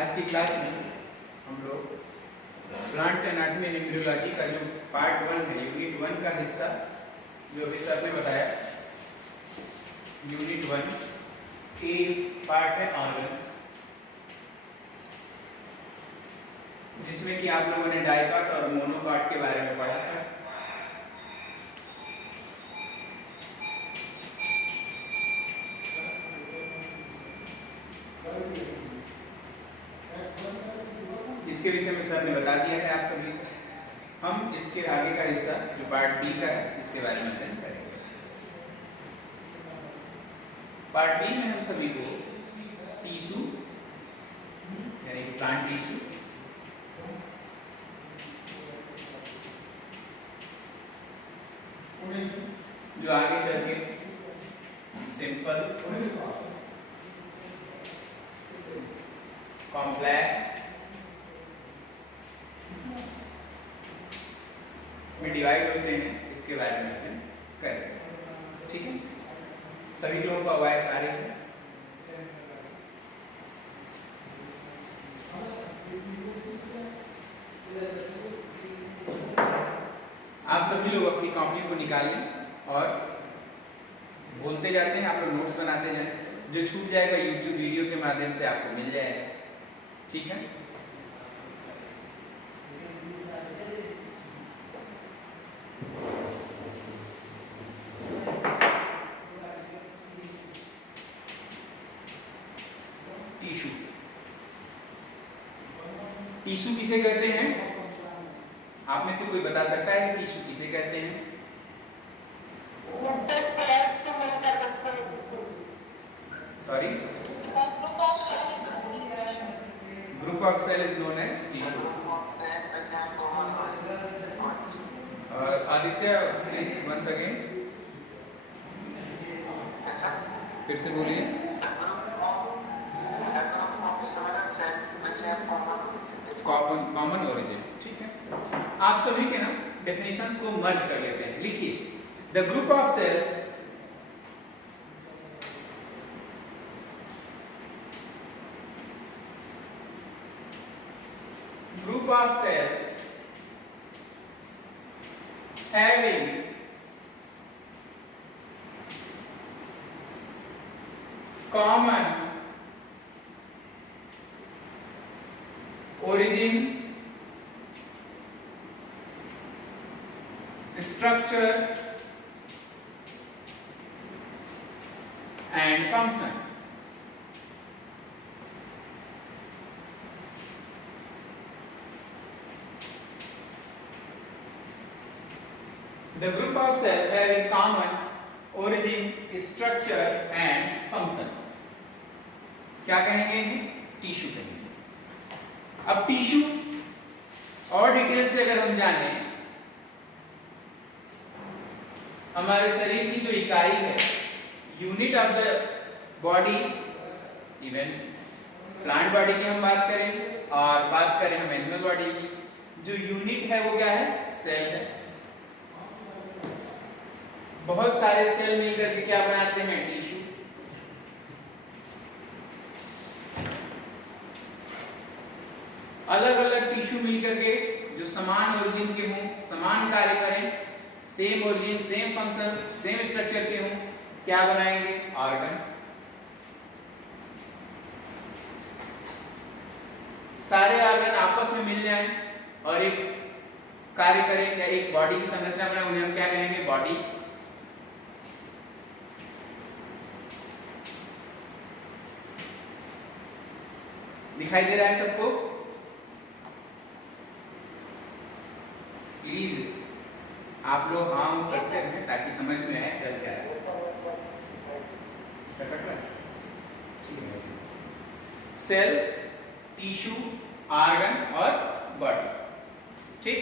आज की क्लास में हम लोग प्लांट एनाटॉमी एंड एम्ब्रियोलॉजी का जो पार्ट 1 है, यूनिट 1 का हिस्सा, जो अभी सर ने बताया, यूनिट 1 ए पार्ट है ऑर्गन्स, जिसमें कि आप लोगों ने डाइकॉट और मोनोकॉट के बारे में पढ़ा था। इसके विषय में सर ने बता दिया है आप सभी को। हम इसके आगे का हिस्सा जो पार्ट बी का है, इसके बारे में अध्ययन करेंगे। पार्ट बी में हम सभी को टिश्यू यानी प्लांट टिश्यू, जो आगे चल के सिंपल, कॉम्प्लेक्स में डिवाइड होते हैं, इसके बारे में अध्ययन करेंगे। ठीक है, सभी लोगों को आवाज आ रही है? आप सभी लोग अपनी कॉपी को निकालें और बोलते जाते हैं, आप लोग नोट्स बनाते जाएं। जो छूट जाएगा यूट्यूब वीडियो के माध्यम से आपको मिल जाएगा। ठीक है, टिश्यू, टिश्यू किसे कहते हैं? आप में से कोई बता सकता है कि टिश्यू किसे कहते हैं? Sorry, group of cell is known as tissue. Aditya please once again, फिर से बोलिए। Common origin. ठीक है, आप सभी के ना डेफिनेशंस को मर्ज कर लेते हैं। लिखिए, the group of cells having common origin, structure and function. The group of cells having common origin, structure and function. क्या कहेंगे इन्हें? टिश्यू कहेंगे। अब टिश्यू और डिटेल से अगर हम जाने, हमारे शरीर की जो इकाई है, unit of the body, even plant body की हम बात करें और बात करें हम एनिमल बॉडी की, जो यूनिट है वो क्या है? सेल है। बहुत सारे सेल मिलकर के क्या बनाते हैं? टिश्यू। अलग अलग टिश्यू मिलकर के जो समान ओरिजिन के हों, समान कार्य करें, same origin, same function, same structure के हों, क्या बनाएंगे? ऑर्गन। सारे ऑर्गन आपस में मिल जाएं और एक कार्य करें या एक बॉडी की संरचना बनाएं, उन्हें हम क्या कहेंगे? बॉडी। दिखाई दे रहा है सबको? प्लीज आप लोग हाँ करते रहें ताकि समझ में आए चल क्या है। सेल, टिश्यू, ऑर्गन और बॉडी। ठीक,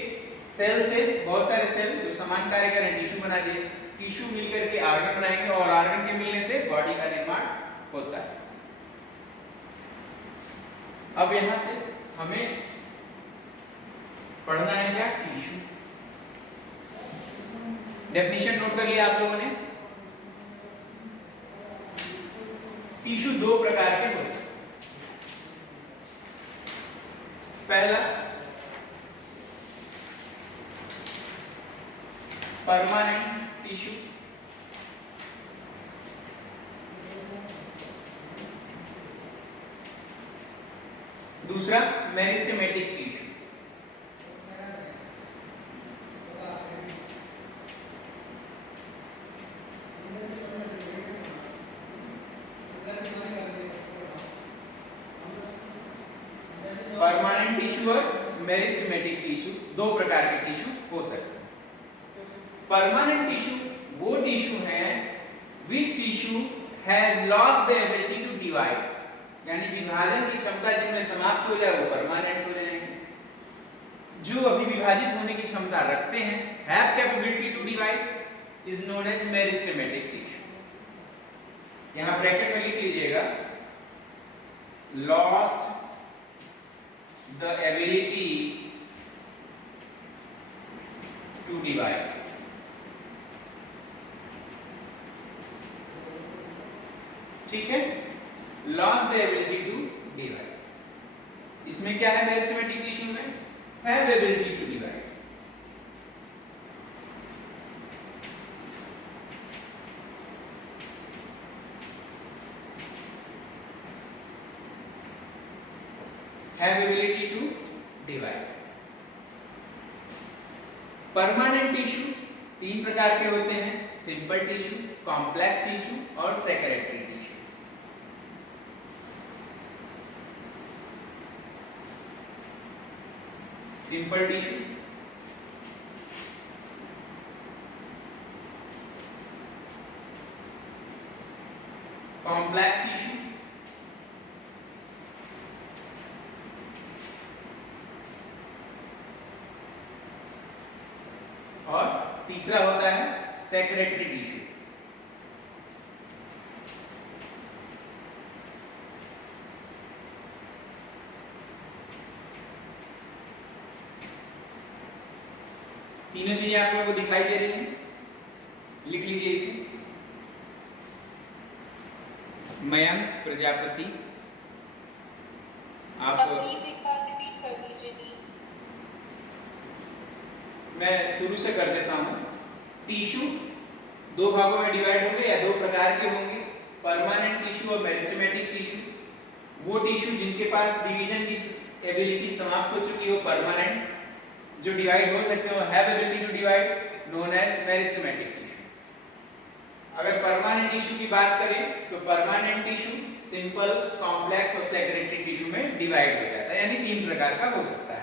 सेल से बहुत सारे सेल जो समान कार्य करें, टिश्यू बना दिए, टिश्यू मिलकर के ऑर्गन बनाएंगे और ऑर्गन के मिलने से बॉडी का निर्माण होता है। अब यहां से हमें पढ़ना है क्या? टिश्यू। डेफिनेशन नोट कर लिया आप लोगों ने? टिश्यू दो प्रकार के हो सकते हैं। पहला परमानेंट टिश्यू, दूसरा मेरिस्टेमेटिक टिश्यू। परमानेंट टिश्यू और मेरिस्टेमेटिक टिश्यू, दो प्रकार के टिश्यू हो सकते हैं। परमानेंट टिश्यू वो टिश्यू है which tissue has lost the ability to divide, यानी विभाजन की क्षमता जिनमें समाप्त हो जाए वो परमानेंट हो जाएंगे। जो अभी विभाजित होने की क्षमता रखते हैं, have capability to divide, is known as meristematic tissue. यहां ब्रैकेट में लिख लीजिएगा, lost the ability to divide, ठीक है, lost the ability to divide। इसमें क्या है मेरिस्टेमेटिक टिश्यू में, have ability to divide। have ability to divide। Permanent tissue तीन प्रकार के होते हैं, सिंपल टिश्यू, कॉम्प्लेक्स टिश्यू और secretory tissue. Simple tissue, complex tissue और तीसरा होता है सेक्रेटरी टिश्यू। तीनों चीजें आप लोगों को दिखाई दे रही हैं, लिख लीजिए इसे। मयंक प्रजापति, आप मैं शुरू से कर देता हूं। टिश्यू दो भागों में डिवाइड होंगे या दो प्रकार के होंगे, परमानेंट टिश्यू और मेरिस्टेमेटिक टिश्यू। वो टिश्यू जिनके पास डिवीजन की एबिलिटी समाप्त हो चुकी हो परमानेंट, जो डिवाइड हो सकते हो have ability to divide, known as meristematic tissue. अगर परमानेंट टिश्यू की बात करें तो परमानेंट टिश्यू सिंपल, कॉम्प्लेक्स और सेक्रेटरी टिश्यू में डिवाइड हो जाता है, यानी तीन प्रकार का हो सकता है।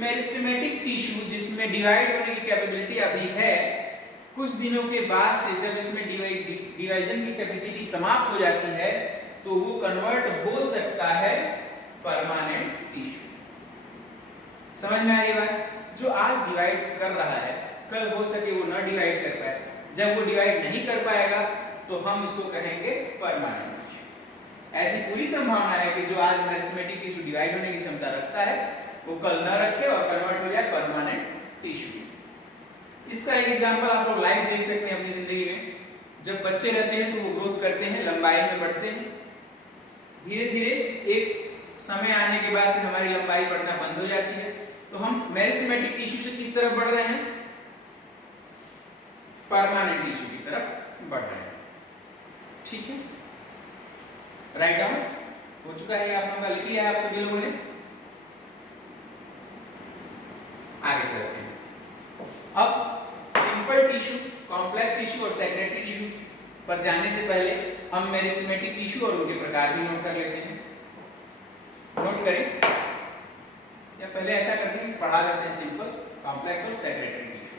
मेरिस्टेमेटिक टिश्यू जिसमें डिवाइड होने की कैपेबिलिटी अभी है, कुछ दिनों के बाद से जब इसमें डिवीजन की कैपेसिटी समाप्त हो जाती है तो वो कन्वर्ट हो सकता है परमानेंट टिश्यू। समझ में आ रही बात? जो आज डिवाइड कर रहा है कल हो सके वो न डिवाइड कर पाए, जब वो डिवाइड नहीं कर पाएगा तो हम इसको कहेंगे परमानेंट टिश्यू। ऐसी पूरी संभावना है कि जो आज मेरिस्टेमेटिक टिश्यू डिवाइड होने की क्षमता रखता है वो कल न रखे और कन्वर्ट हो जाए परमानेंट टिश्यू। इसका एक एग्जांपल आप लोग लाइव देख सकते हैं अपनी जिंदगी में। जब बच्चे रहते हैं तो वो ग्रोथ करते हैं, लंबाई में बढ़ते हैं, धीरे धीरे एक समय आने के बाद से हमारी लंबाई बढ़ना बंद हो जाती है। तो हम मेरिस्टेमेटिक टिश्यू से किस तरफ बढ़ रहे हैं, परमानेंट टिश्यू की तरफ बढ़ रहे हैं। ठीक है, राइट डाउन हो चुका है, आप लोगों का लिख लिया है आप सभी लोगों ने। आगे चलते हैं। अब सिंपल टिश्यू, कॉम्प्लेक्स टिश्यू और सेक्रेटरी टिश्यू पर जाने से पहले हम मेरिस्टेमेटिक टिश्यू और उनके प्रकार भी नोट कर लेते हैं। नोट करें या पहले ऐसा करते हैं, पढ़ा लेते हैं सिंपल, कॉम्प्लेक्स और सेक्रेटरी टिश्यू,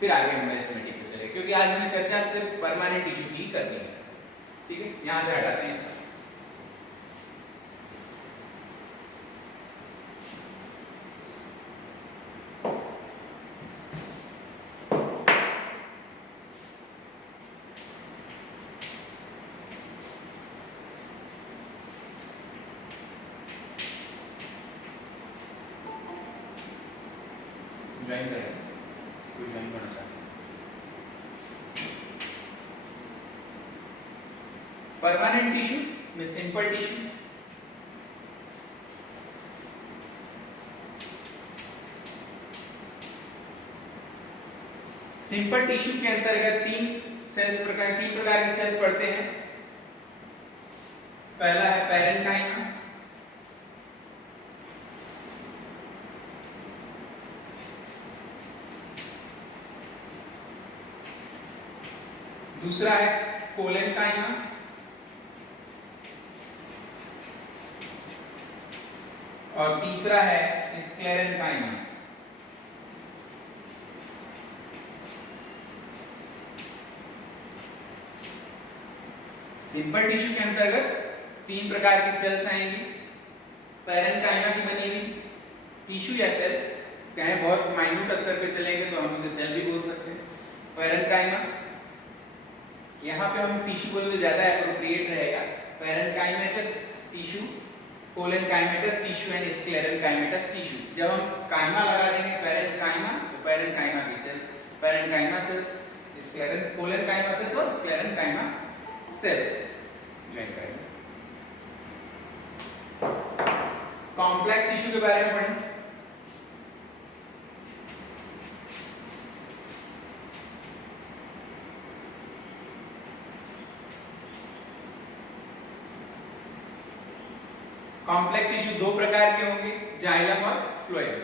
फिर आगे हम मेरिस्टेमेटिक पे चलेंगे, क्योंकि आज हमने चर्चा सिर्फ परमानेंट टिश्यू की करनी है। ठीक है, यहां से हटाते हैं। ज्वाइन करें, कोई ज्वाइन करना चाहते हैं। परमानेंट टिश्यू में सिंपल टिश्यू, सिंपल टिश्यू के अंतर्गत तीन प्रकार के सेल्स पढ़ते हैं। पहला है पैरेन्काइमा, दूसरा है कोलेनकाइमा, और तीसरा है स्क्लेरेनकाइमा। सिंपल टिश्यू के अंतर्गत तीन प्रकार की सेल्स आएंगी। पैरेन्काइमा की बनी हुई टिश्यू या सेल, कहें बहुत माइन्यूट स्तर पे चलेंगे तो हम उसे सेल भी बोल सकते हैं। पैरेन्काइमा, यहाँ पे हम टिश्यू बोले तो ज्यादा एप्रोप्रिएट रहेगा। Parenchymatous tissue, collenchymatous tissue and sclerenchymatous tissue. जब हम काइमा लगा देंगे पैरेन्काइमा, तो पैरेन्काइमा की cells, parenchyma cells, collenchyma cells और स्क्लेरेनकाइमा सेल्स ज्वाइन करेंगे। कॉम्प्लेक्स टिश्यू के बारे में पढ़ें। कॉम्प्लेक्स टिश्यू दो प्रकार के होंगे, जाइलम और फ्लोएम।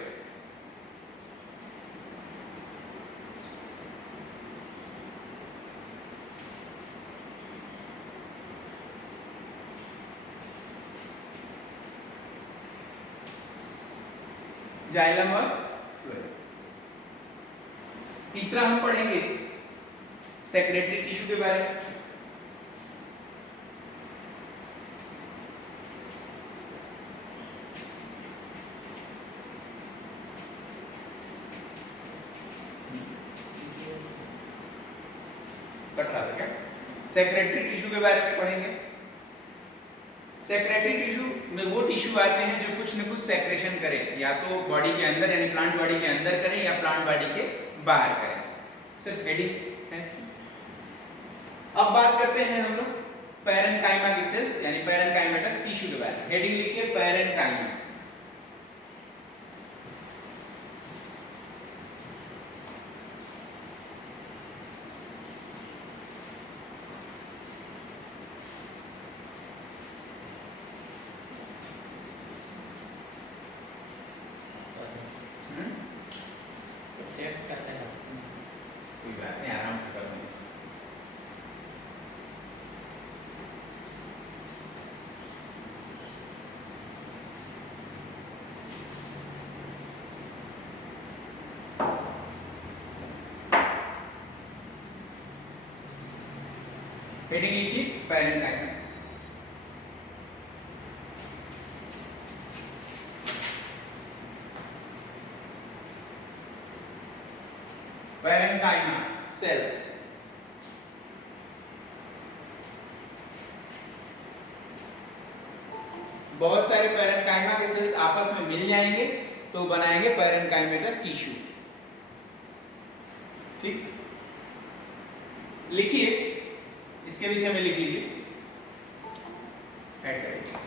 जाइलम और फ्लोएम। तीसरा हम पढ़ेंगे सेक्रेटरी टिश्यू के बारे में। सेक्रेटरी टिश्यू के बारे में पढ़ेंगे। सेक्रेटरी टिश्यू में वो टिश्यू आते हैं जो कुछ न कुछ सेक्रेशन करें, या तो बॉडी के अंदर यानी प्लांट बॉडी के अंदर करें या प्लांट बॉडी के बाहर करें। सिर्फ हेडिंग है इसकी। अब बात करते हैं हम लोग पैरेन्काइमा की सेल्स यानी पैरेन्काइमेटस टिश्यू के बारे में। हेडिंग लिखिए पैरेन्काइमा। हेडिंग लिखिए पैरेन्काइमा। पैरेन्काइमा सेल्स बहुत सारे पैरेन्काइमा के सेल्स आपस में मिल जाएंगे तो बनाएंगे पैरेन्काइमेटस टिश्यू। ठीक, लिखिए इसके विषय में लिख लीजिए, ऐड करिए।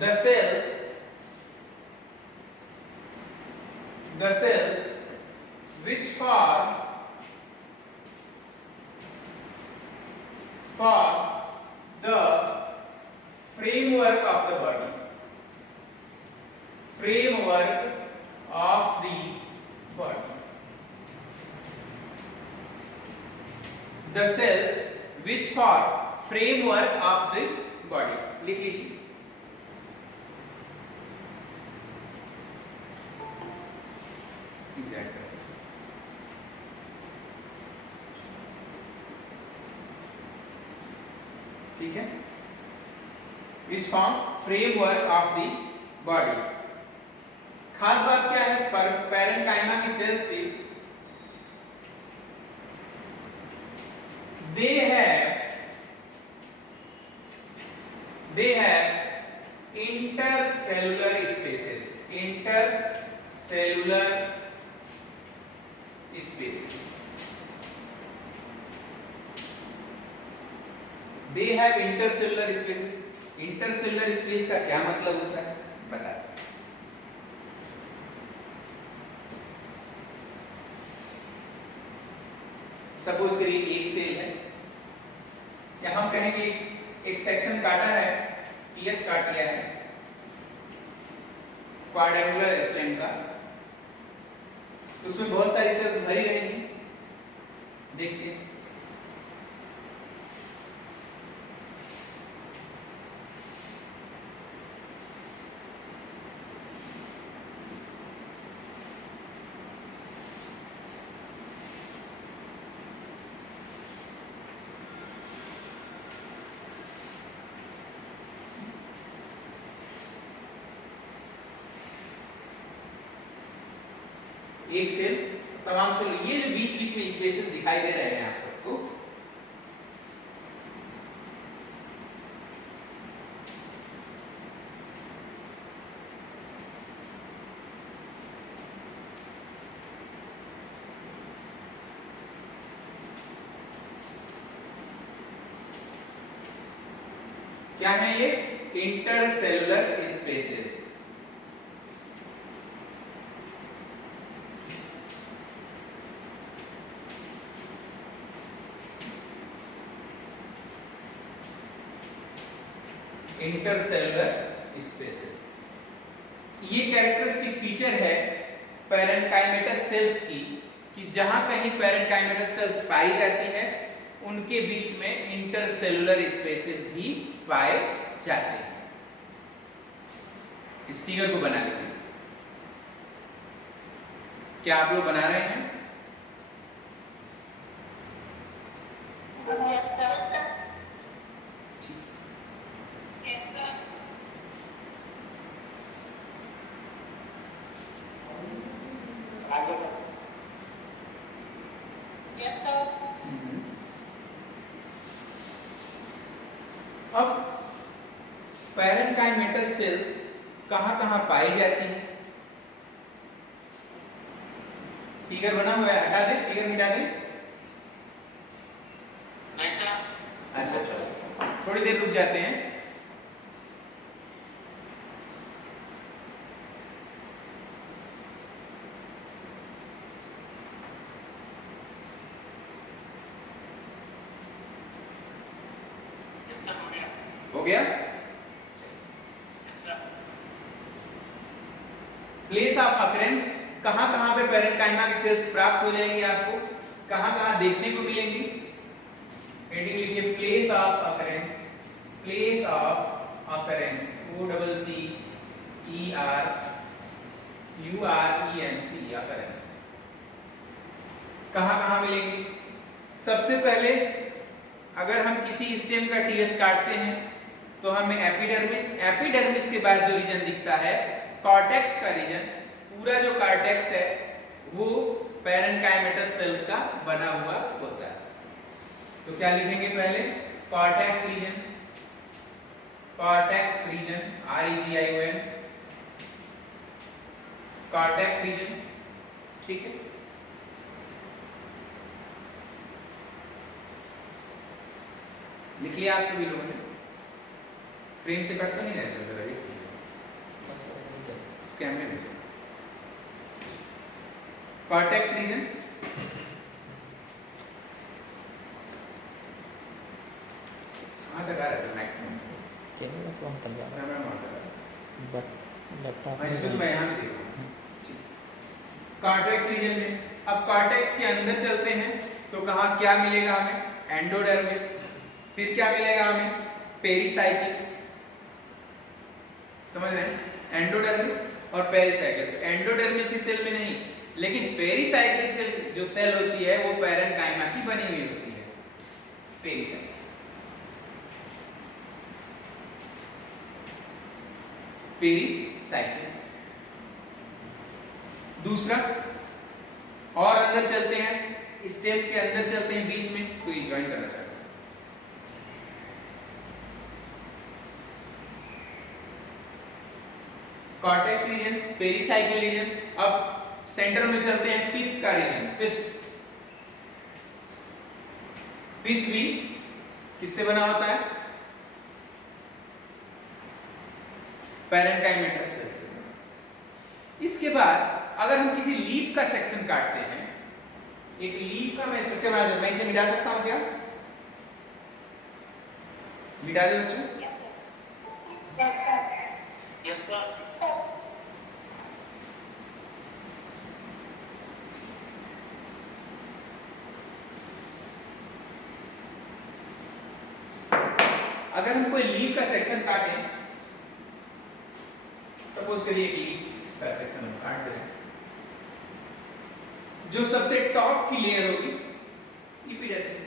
The cells which form the framework of the body, the cells which form framework of the body। लिख लीजिए। ठीक है, which form framework of the body। खास बात क्या है पैरेन्काइमा की सेल्स की, they have intercellular spaces, they have intercellular spaces। Intercellular space का क्या मतलब होता है बता। सपोज करिए एक सेल है, या हम कहेंगे एक सेक्शन काटा है, टीएस काट लिया है क्वाड्रेंगुलर स्टेम का, उसमें बहुत सारी सेल्स भरी रहेंगी। देखते हैं एक सेल, तमाम सेल, ये जो बीच बीच में स्पेसेस दिखाई दे रहे हैं आप सबको, क्या है ये? Intercellular spaces. इंटरसेलुलर स्पेसेस, ये कैरेक्टरिस्टिक फीचर है पैरेन्काइमेटस सेल्स की, कि जहां कहीं पैरेन्काइमेटस सेल्स पाई जाती है उनके बीच में इंटरसेलुलर स्पेसेस भी पाए जाते हैं। इस फिगर को बना लीजिए। क्या आप लोग बना रहे हैं? Yes, sir. Yes, sir. अब पैरेन्काइमेटस सेल्स कहां-कहां पाई जाती हैं? फिगर बना हुआ है, हटा दें, फिगर मिटा दें। अच्छा चलो थोड़ी देर रुक जाते हैं। हो गया? प्लेस ऑफ अकरेंस, कहां-कहां पे पैरेन्काइमा की सेल्स प्राप्त हो जाएंगी आपको, कहां-कहां देखने को मिलेंगी? हेडिंग लिखिए place of occurrence, place of occurrence, O double C E R U R E N C, occurrence कहां-कहां मिलेंगी? सबसे पहले अगर हम किसी स्टेम का टीएस काटते हैं तो हमें एपिडर्मिस, एपिडर्मिस के बाद जो रीजन दिखता है कॉर्टेक्स का रीजन, पूरा जो कॉर्टेक्स है वो पैरेन्काइमेटस सेल्स का बना हुआ होता है। तो क्या लिखेंगे पहले? Cortex region, cortex region REGION, cortex region, ठीक है। लिख लिया आप सभी लोगों ने? फ्रेम से कट तो नहीं रहे सब, जरा कैमरे में से। कॉर्टेक्स रीजन कहाँ तक आ रहा है सर? मैक्सिमम कैमरा तो वहाँ तक जा रहा कैमरा वहाँ तक आ रहा है, बट लैपटॉप है। इसमें तो मैं यहाँ भी देख रहा हूँ। कॉर्टेक्स रीजन में अब कॉर्टेक्स के अंदर चलते हैं तो कहाँ क्या मिलेगा हमें? एंडोडर्मिस, फिर क्या मिलेगा हमें? पेरिसाइकिल, समझ रहे हैं? एंडोडर्मिस और पेरिसाइकिल, तो एंडोडर्मिस की सेल में नहीं, लेकिन पेरिसाइकिल सेल जो सेल होती है वो पैरेन्काइमा की बनी हुई होती है, पेरिसाइकिल। पेरिसाइकिल दूसरा, और अंदर चलते हैं, स्टेम के अंदर चलते हैं, बीच में कोई ज्वाइन करना चाहता है? Cortex region, pericycle region. अब सेंटर में चलते हैं, पित्त का रीजन, पित्त। पित्त भी किससे बना होता है? पैरेंकाइमेटस सेल से बना। इसके बाद अगर हम किसी लीफ का सेक्शन काटते हैं, एक लीफ का मैं स्ट्रक्चर बना दूं, मैं इसे मिटा सकता हूं क्या? मिटा दे बच्चों। Yes, sir. अगर हम कोई लीफ का सेक्शन काटें, सपोज करिए एक लीफ का सेक्शन हम काट रहे हैं, जो सबसे टॉप की लेयर होगी एपिडर्मिस,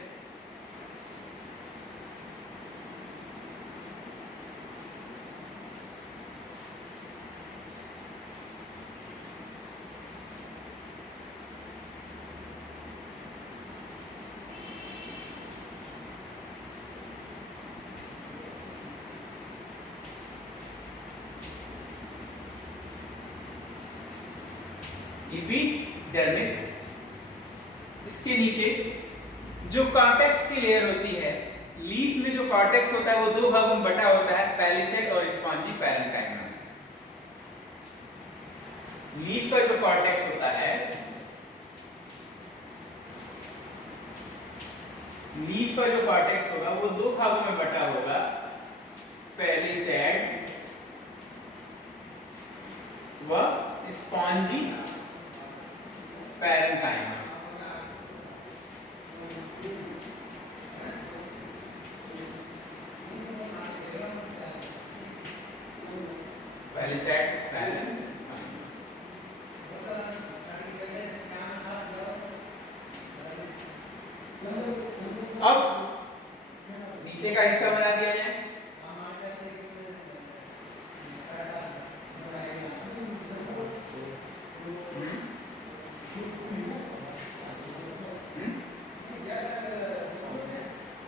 एपिडर्मिस। इसके नीचे जो कॉर्टेक्स की लेयर होती है, लीफ में जो कॉर्टेक्स होता है वो दो भागों में बटा होता है, पैलिसेड और स्पॉन्जी पैरेन्काइमा। लीफ का जो कॉर्टेक्स होता है, लीफ का जो कॉर्टेक्स होगा वो दो भागों में बटा होगा, पैलिसेड व स्पॉन्जी पैरेन्काइमा। Palisade parenchyma. अब नीचे का हिस्सा बना दिया जाए।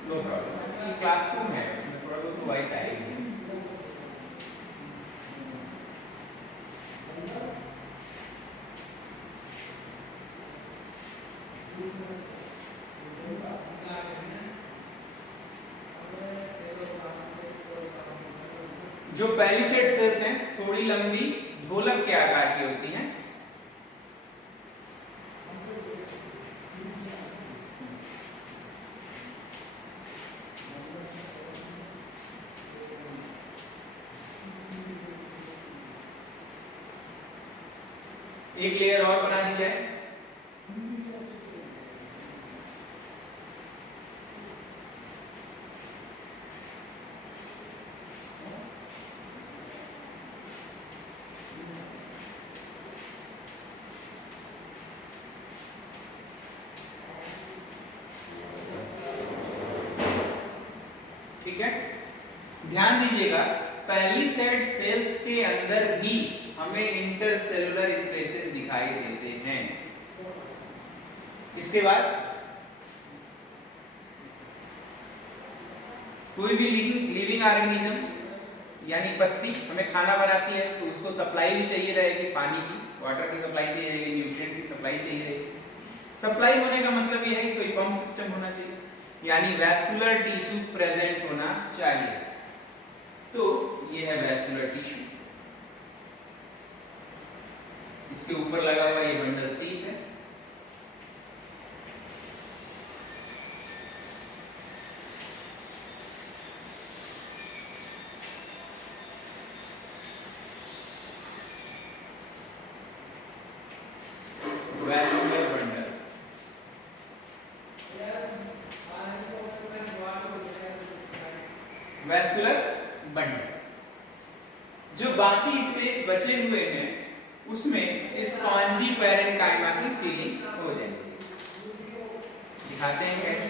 नो प्रॉब्लम, ये क्लासरूम है, थोड़ा बहुत तो वॉइस आएगी। जो पैलिसेड सेल्स हैं थोड़ी लंबी ढोलक के आकार की होती हैं। एक लेयर और बना दी जाए। ठीक है, ध्यान दीजिएगा, पैलिसेड सेल्स के अंदर भी हमें इंटरसेलुलर स्पेसेस दिखाई देते हैं। इसके बाद कोई भी लिविंग ऑर्गेनिज्म यानी पत्ती हमें खाना बनाती है तो उसको सप्लाई भी चाहिए रहेगी, पानी की, वाटर की सप्लाई चाहिए रहेगी, न्यूट्रिएंट्स की सप्लाई चाहिए रहेगी। सप्लाई होने का मतलब यह है कि कोई पंप सिस्टम होना चाहिए, यानी वैस्कुलर टिश्यू प्रेजेंट होना चाहिए। तो ये है वैस्कुलर टिश्यू। इसके ऊपर लगा हुआ ये बंडल सील है। Vascular bundle, vascular bundle. जो बाकी स्पेस बचे हुए हैं उसमें स्पॉन्जी पैरेन्काइमा की फीलिंग हो जाएगी। दिखाते हैं कैसे।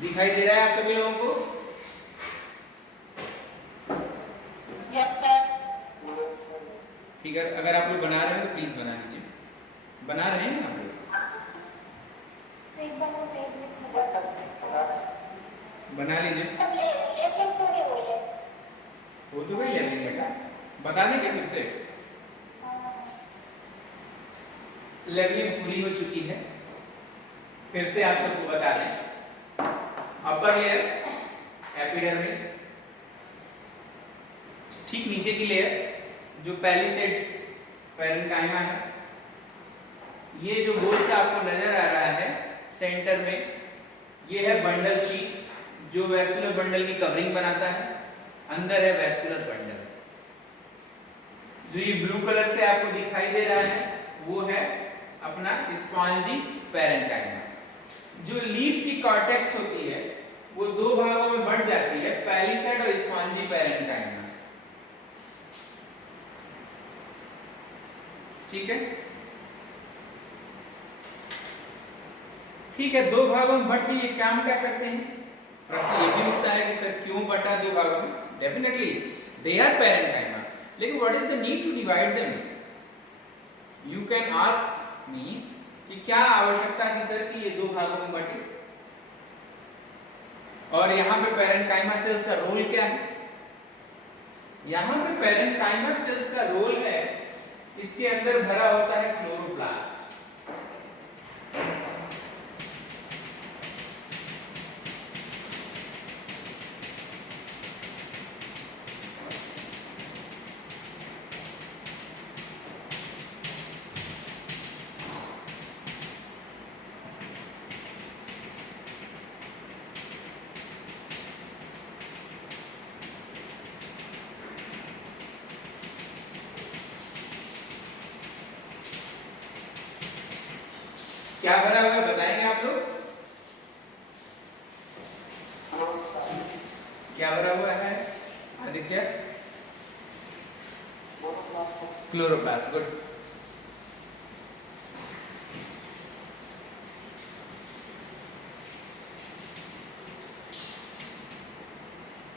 दिखाई दे रहा है आप सभी लोगों को? Yes sir. ठीक है, अगर आप लोग बना रहे हो तो प्लीज बना लीजिए। बना रहे हैं ना आप लोग? बना लीजिए। वो तो वही लेवलिंग बेटा, बता दें क्या फिर से? लेवलिंग पूरी हो चुकी है, फिर से आप सबको बता दें। अपर लेयर एपिडर्मिस, ठीक नीचे की लेयर जो पैलिसेड्स पैरेन्काइमा है, ये जो गोल सा आपको नजर आ रहा है सेंटर में, ये है बंडल शीट जो वैस्कुलर बंडल की कवरिंग बनाता है। अंदर है वैस्कुलर बंडल। जो ये ब्लू कलर से आपको दिखाई दे रहा है वो है अपना स्पॉन्जी पैरेन्काइमा। जो लीफ की कॉर्टेक्स होती है वो दो भागों में बढ़ जाती है, पैलिसेड और स्पॉन्जी पैरेन्काइमा। ठीक है, ठीक है, दो भागों में बट के ये काम क्या करते हैं? प्रश्न ये भी उठता है कि सर क्यों बटा दो भागों में? डेफिनेटली दे आर पैरेन्काइमा, लेकिन what is the need to divide them? You can ask me कि क्या आवश्यकता थी सर कि ये दो भागों में बटे? और यहाँ पे पैरेन्काइमा सेल्स का रोल क्या है? यहाँ पे पैरेन्काइमा सेल्स का रोल है, इसके अंदर भरा होता है क्लोरोप्लास्ट। क्या भरा हुआ है बताएंगे आप लोग? क्या भरा हुआ है आदित्य? क्लोरोप्लास्ट। गुड।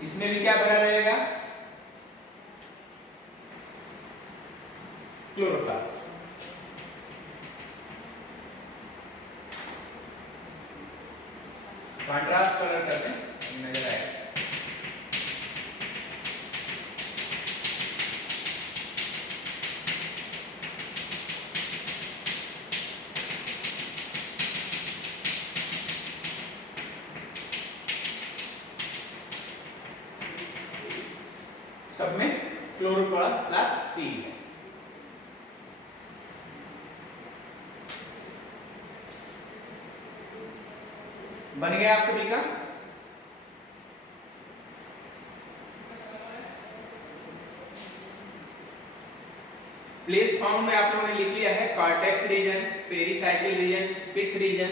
इसमें भी क्या भरा रहेगा? क्लोरोप्लास्ट। कंट्रास्ट कलर करते हैं, नजर आएगा। सब में क्लोरोप्लास्ट फील है। बन गया आप सभी का? प्लेस फाउंड में आप लोगों ने लिख लिया है कॉर्टेक्स रीजन, पेरिसाइकिल रीजन, पिथ रीजन,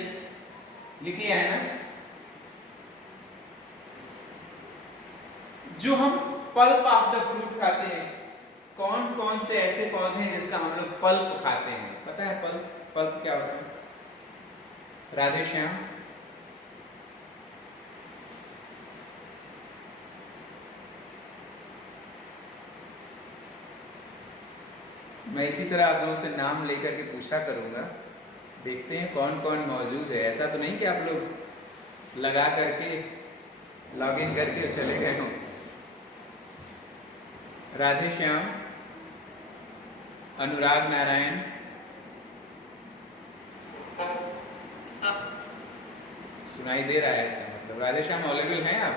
लिख लिया है ना? जो हम पल्प ऑफ द फ्रूट खाते हैं, कौन कौन से ऐसे पौधे हैं जिसका हम लोग पल्प खाते हैं? पता है पल्प? पल्प क्या होता है? राधे श्याम। मैं इसी तरह आप लोगों से नाम लेकर के पूछा करूंगा, देखते हैं कौन कौन मौजूद है। ऐसा तो नहीं कि आप लोग लगा करके लॉगिन करके चले गए हो। राधे श्याम, अनुराग नारायण, सुनाई दे रहा है ऐसा मतलब? राधे श्याम अवेलेबल हैं आप?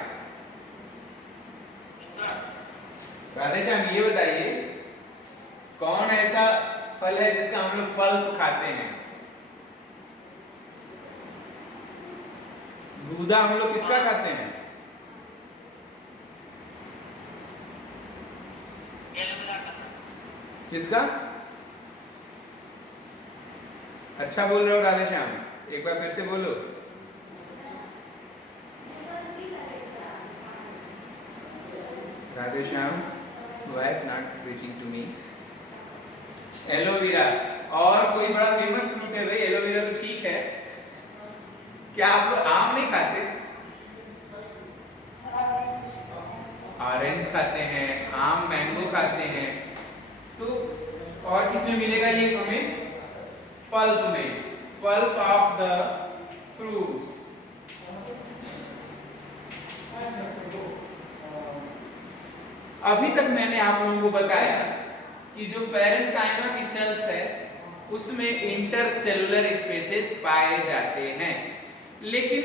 राधे श्याम ये बताइए कौन ऐसा फल है जिसका हम लोग पल्प खाते हैं? गूदा हम लोग किसका खाते हैं? किसका? अच्छा बोल रहे हो राधे श्याम, एक बार फिर से बोलो। Radhe Shyam, voice not reaching to me. Aloe vera, और कोई बड़ा फेमस फ्रूट है भाई एलोवेरा, तो ठीक है। क्या आप लोग आम नहीं खाते? ऑरेंज खाते हैं, आम मैंगो खाते हैं, तो और किसमें मिलेगा ये हमें? पल्प में, पल्प ऑफ द फ्रूट्स। अभी तक मैंने आप लोगों को बताया कि जो पैरेन्काइमा की सेल्स है उसमें इंटरसेलुलर स्पेसेस पाए जाते हैं, लेकिन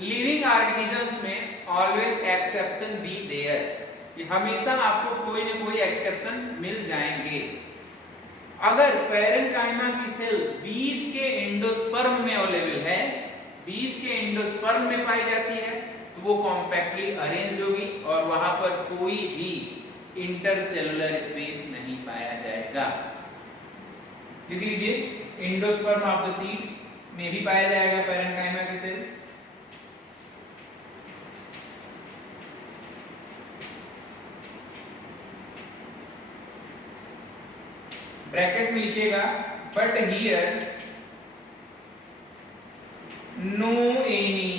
लिविंग ऑर्गेनिजम्स में ऑलवेज एक्सेप्शन बी देयर, कि हमेशा आपको कोई ना कोई एक्सेप्शन मिल जाएंगे। अगर पैरेन्काइमा की सेल बीज के एंडोस्पर्म में अवेलेबल है, बीज के एंडोस्पर्म में पाई जाती है, तो वो कॉम्पैक्टली अरेंज्ड होगी और वहां पर कोई भी इंटरसेलुलर स्पेस नहीं पाया जाएगा। लिख लीजिए, एंडोस्पर्म ऑफ द सीड में भी पाया जाएगा पैरेन्काइमा की सेल। ब्रैकेट में लिखिएगा, but here no any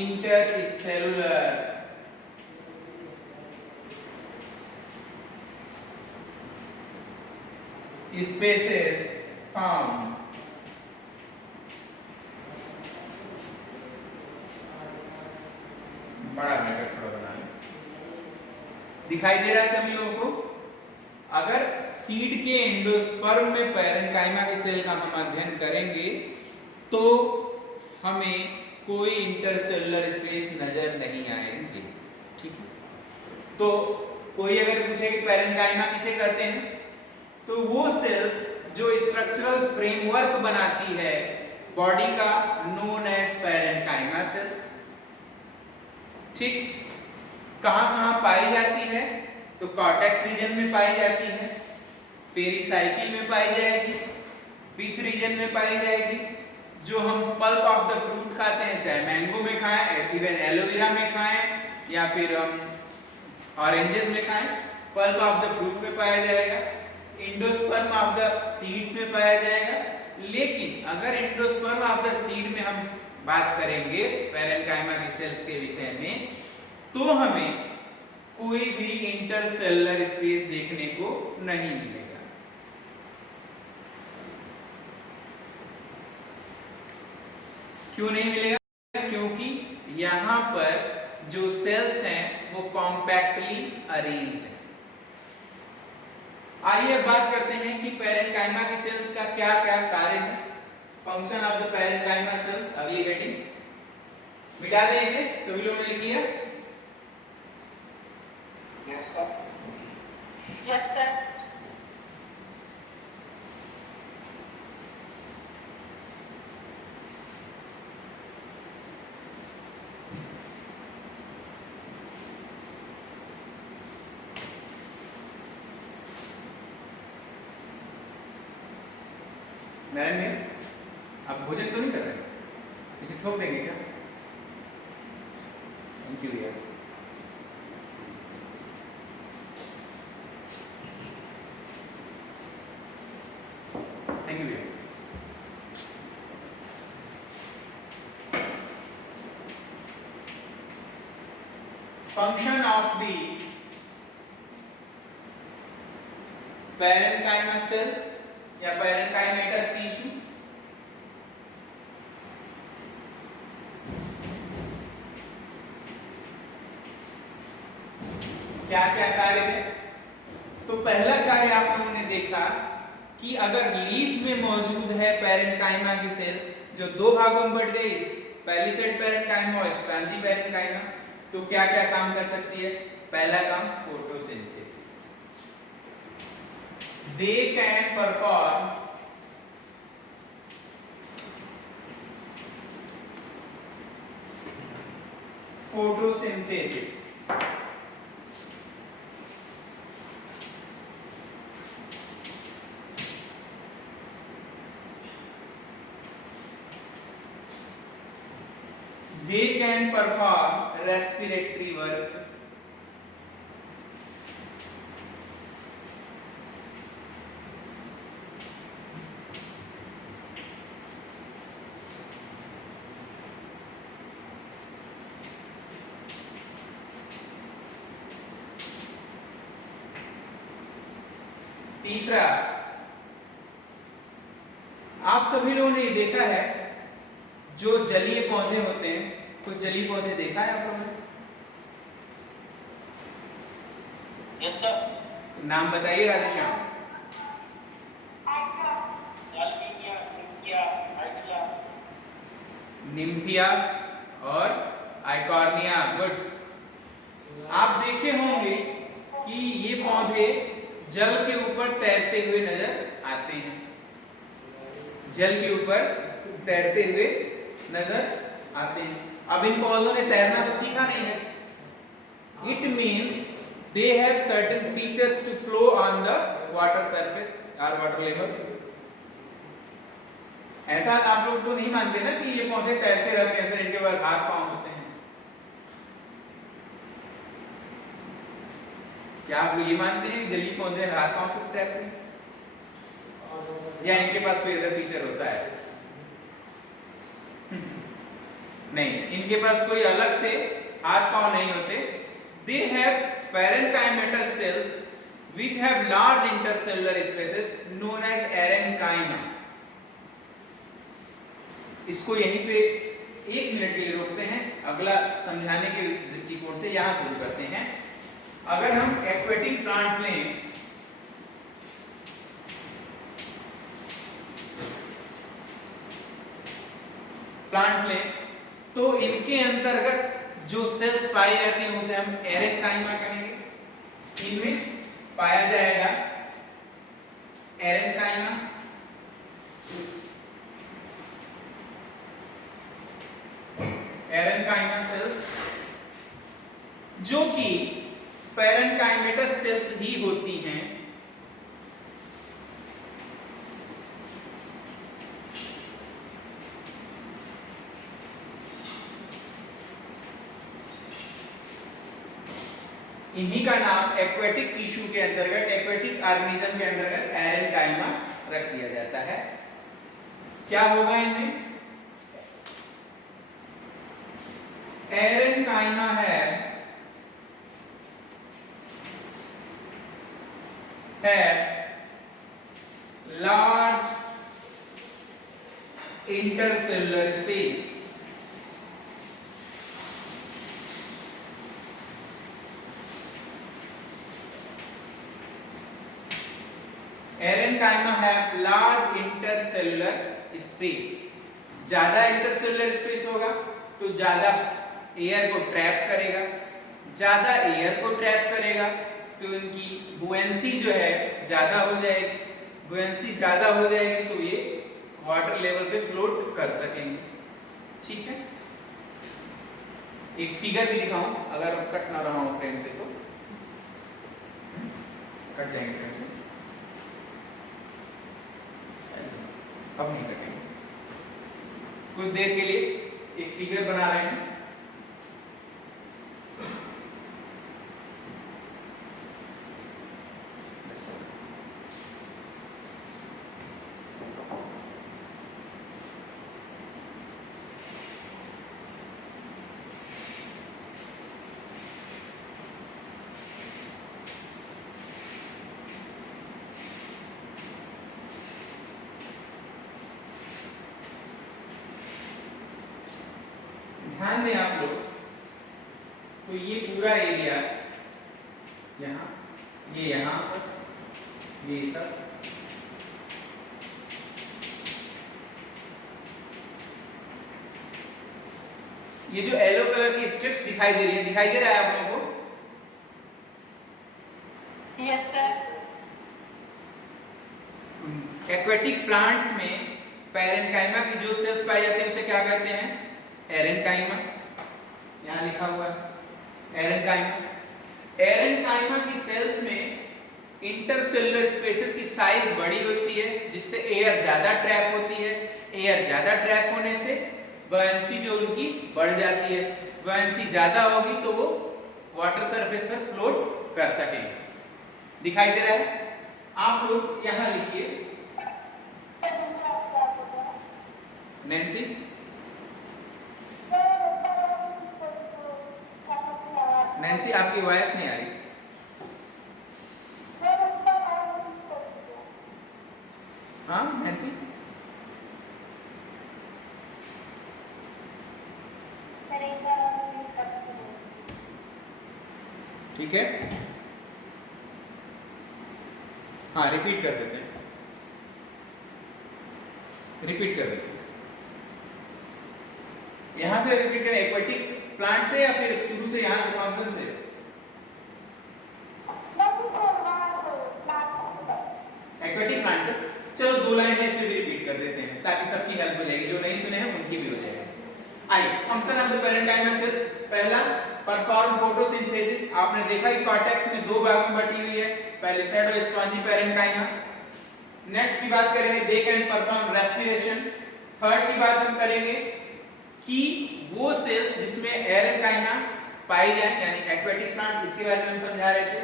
intercellular spaces found. बड़ा ब्रैकेट थोड़ा बना लें, दिखाई दे रहा है सभी लोगों को? अगर सीड के एंडोस्पर्म में पैरेन्काइमा की सेल का हम अध्ययन करेंगे तो हमें कोई इंटरसेलुलर स्पेस नजर नहीं आएंगे, ठीक है? तो कोई अगर पूछे कि पैरेन्काइमा किसे कहते हैं, तो वो सेल्स जो स्ट्रक्चरल फ्रेमवर्क बनाती है बॉडी का, नोन एज पैरेन्काइमा सेल्स। ठीक, कहां-कहां पाई जाती है? तो कॉर्टेक्स रीजन में पाई जाती है, पेरिसाइकिल में पाई जाएगी, पिथ रीजन में पाई जाएगी। जो हम पल्प ऑफ द फ्रूट खाते हैं, चाहे मैंगो में खाएं, इवन एलोवेरा में खाएं, या फिर हम ऑरेंजेस में खाएं, पल्प ऑफ द फ्रूट में पाया जाएगा। एंडोस्पर्म ऑफ द सीड्स में पाया जाएगा। लेकिन अगर एंडोस्पर्म ऑफ द सीड में हम बात करेंगे पैरेन्काइमा की सेल्स के विषय में, तो हमें कोई भी इंटरसेलुलर स्पेस देखने को नहीं मिलेगा। क्यों नहीं मिलेगा? क्योंकि यहां पर जो सेल्स हैं वो कॉम्पैक्टली अरेंज्ड है। आइए बात करते हैं कि पैरेन्काइमा की सेल्स का क्या क्या कार्य है। Function of the parenchyma sales, अगली हेडिंग मिटा दें इसे, सभी लोगों ने लिख लिया? Yes, sir. मैम ने आप भोजन तो नहीं कर रहे, इसे ठोक देंगे क्या? थैंक यू यार। थैंक यू यार। Function of the parenchyma sales या पैरेन्काइमेटस टिश्यू। क्या क्या कार्य है? तो पहला कार्य आप लोगों ने देखा कि अगर लीफ में मौजूद है पैरेन्काइमा की सेल जो दो भागों में बढ़ गई, पैलिसेड पैरेन्काइमा और स्पॉन्जी पैरेन्काइमा, तो क्या क्या काम कर सकती है? पहला काम photosynthesis. They can perform photosynthesis. They can perform respiratory work. तीसरा, आप सभी लोगों ने देखा है जो जलीय पौधे होते हैं, कुछ जलीय पौधे देखा है आप लोगों ने? Yes sir. नाम बताइए राधेश्याम। निम्फिया और आइकॉर्निया, गुड। आप देखे होंगे कि ये पौधे जल के ऊपर तैरते हुए नजर आते हैं, जल के ऊपर तैरते हुए नजर आते हैं। अब इन पौधों ने तैरना तो सीखा नहीं है। It means they have certain features to flow on the water surface or water level. ऐसा आप लोग तो नहीं मानते ना कि ये पौधे तैरते रहते हैं, ऐसे इनके पास हाथ पांव होते हैं? क्या आप ये मानते हैं कि जलीय पौधे हाथ पांव से तैरते हैं, या इनके पास कोई अदर फीचर होता है? नहीं, इनके पास कोई अलग से हाथ पांव नहीं होते। They have parenchymatous cells which have large intercellular spaces known as parenchyma. इसको यहीं पे 1 मिनट के लिए रोकते हैं, अगला समझाने के दृष्टिकोण से यहां शुरू करते हैं। अगर हम एक्वेटिक प्लांट्स लें, तो इनके अंतर्गत जो सेल्स पाई जाती हैं उसे हम एरेनकाइमा कहेंगे। इनमें पाया जाएगा एरेनकाइमा, एरेनकाइमा सेल्स, जो कि पैरेनकाइमेटस सेल्स ही होती हैं। इन्हीं का नाम एक्वेटिक टिश्यू के अंतर्गत, एक्वेटिक ऑर्गेनिज्म के अंतर्गत एरेनकाइमा रख दिया जाता है। क्या होगा इनमें? एरेनकाइमा है large intercellular space. Aerenchyma have large intercellular space. ज्यादा इंटरसेलुलर स्पेस होगा तो ज्यादा एयर को ट्रैप करेगा, ज्यादा एयर को ट्रैप करेगा तो इनकी बुएंसी जो है ज्यादा हो जाएगी। बुएंसी ज्यादा हो जाएगी तो ये वाटर लेवल पे फ्लोट कर सकेंगे। ठीक है, एक फिगर भी दिखाऊं, अगर कट ना रहा हूं फ्रेम से तो कट जाएंगे फ्रेम से, अब नहीं कटेंगे। कुछ देर के लिए एक फिगर बना रहे हैं। ध्यान दें आप लोग, तो ये पूरा एरिया यहाँ, ये यहाँ, ये सब, ये जो येलो कलर की स्ट्रिप्स दिखाई दे रही है, दिखाई दे रहा है आप लोगों को? Yes sir. एक्वेटिक प्लांट्स में पैरेनकाइमा की जो सेल्स पाई जाती हैं उसे क्या कहते हैं? एरेनकाइमा। यहाँ लिखा हुआ है एरेनकाइमा। एरेनकाइमा की सेल्स में इंटरसेलुलर स्पेसेस की साइज बड़ी होती है, जिससे एयर ज्यादा ट्रैप होती है। एयर ज्यादा ट्रैप होने से बुएंसी जो उनकी बढ़ जाती है। बुएंसी ज्यादा होगी तो वो वाटर सरफेस पर फ्लोट कर सकेंगे। दिखाई दे रहा है? आप लोग यहाँ लिखिए नैन्सी। नैन्सी आपकी वॉइस नहीं आ रही। ठीक है, हाँ रिपीट कर देते हैं, रिपीट कर देते हैं, यहां से रिपीट करें, एक्वेटिक प्लांट से या फिर शुरू से यहां से फंक्शन से? एक्वेटिक प्लांट से। चलो 2 लाइन में इसे भी रिपीट कर देते हैं ताकि सबकी हेल्प हो जाएगी, जो नहीं सुने हैं उनकी भी हो जाएगी। आइए, function of the parenchyma cells. पहला, परफॉर्म फोटोसिंथेसिस। आपने देखा कि कॉर्टेक्स में 2 भाग में बटी हुई है, पहले साइटोस्पॉन्जी पेरेंकाइमा। नेक्स्ट की बात करेंगे, they can perform respiration. Third की बात हम करेंगे कि वो सेल्स जिसमें एरेंकाइमा पाई जाए, यानी एक्वेटिक प्लांट्स, इसके बारे में हम समझा रहे थे।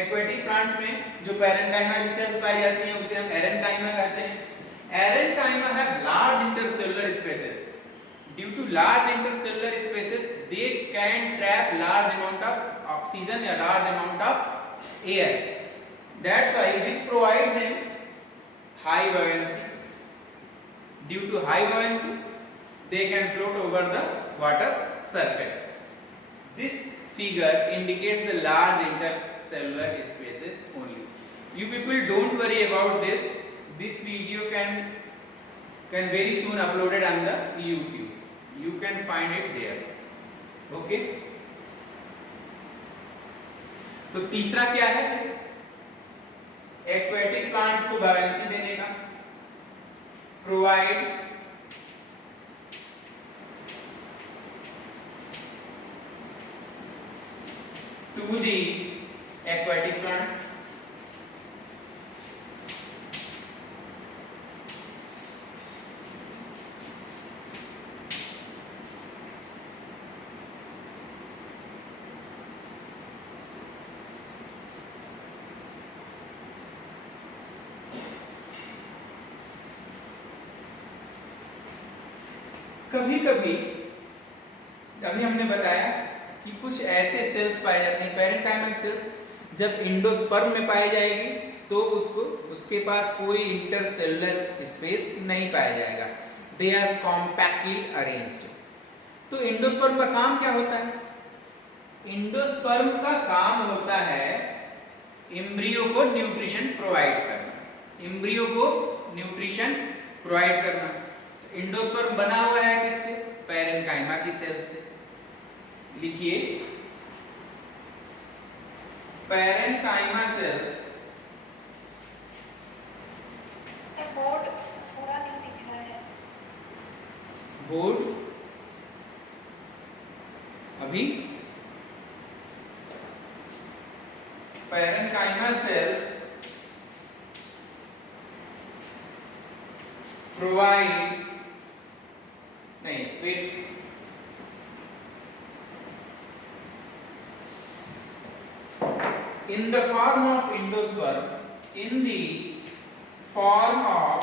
एक्वेटिक प्लांट्स में जो पेरेंकाइमा की सेल्स पाई जाती हैं उसे हम एरेंकाइमा कहते हैं। Aerenchyma have large intercellular spaces. Due to large intercellular spaces they can trap large amount of oxygen या large amount of air. That's why which provide them high buoyancy. Due to high buoyancy, they can float over the water surface. This figure indicates the large intercellular spaces only. You people don't worry about this. This video can very soon uploaded on the YouTube. You can find it there. Okay? तो तीसरा क्या है? Aquatic plants को buoyancy देने का, provide to the aquatic plants कभी कभी अभी हमने बताया कि कुछ ऐसे सेल्स पाए जाते हैं, पेरेंकाइमा सेल्स जब इंडोस्पर्म में पाई जाएगी तो उसके पास कोई इंटरसेलुलर स्पेस नहीं पाया जाएगा, दे आर कॉम्पैक्टली अरेंज्ड। तो इंडोस्पर्म का काम क्या होता है? इंडोस्पर्म का काम होता है एम्ब्रियो को न्यूट्रिशन प्रोवाइड करना, एम्ब्रियो को न्यूट्रिशन प्रोवाइड करना। इंडोस्पर्म बना हुआ है किससे? पेरेंकाइमा की सेल से। लिखिए, पेरेंकाइमा सेल्स बोर्ड पूरा नहीं दिख रहा है। बोर्ड अभी पेरेंकाइमा सेल्स प्रोवाइड नहीं wait in the form of endosperm, in the form of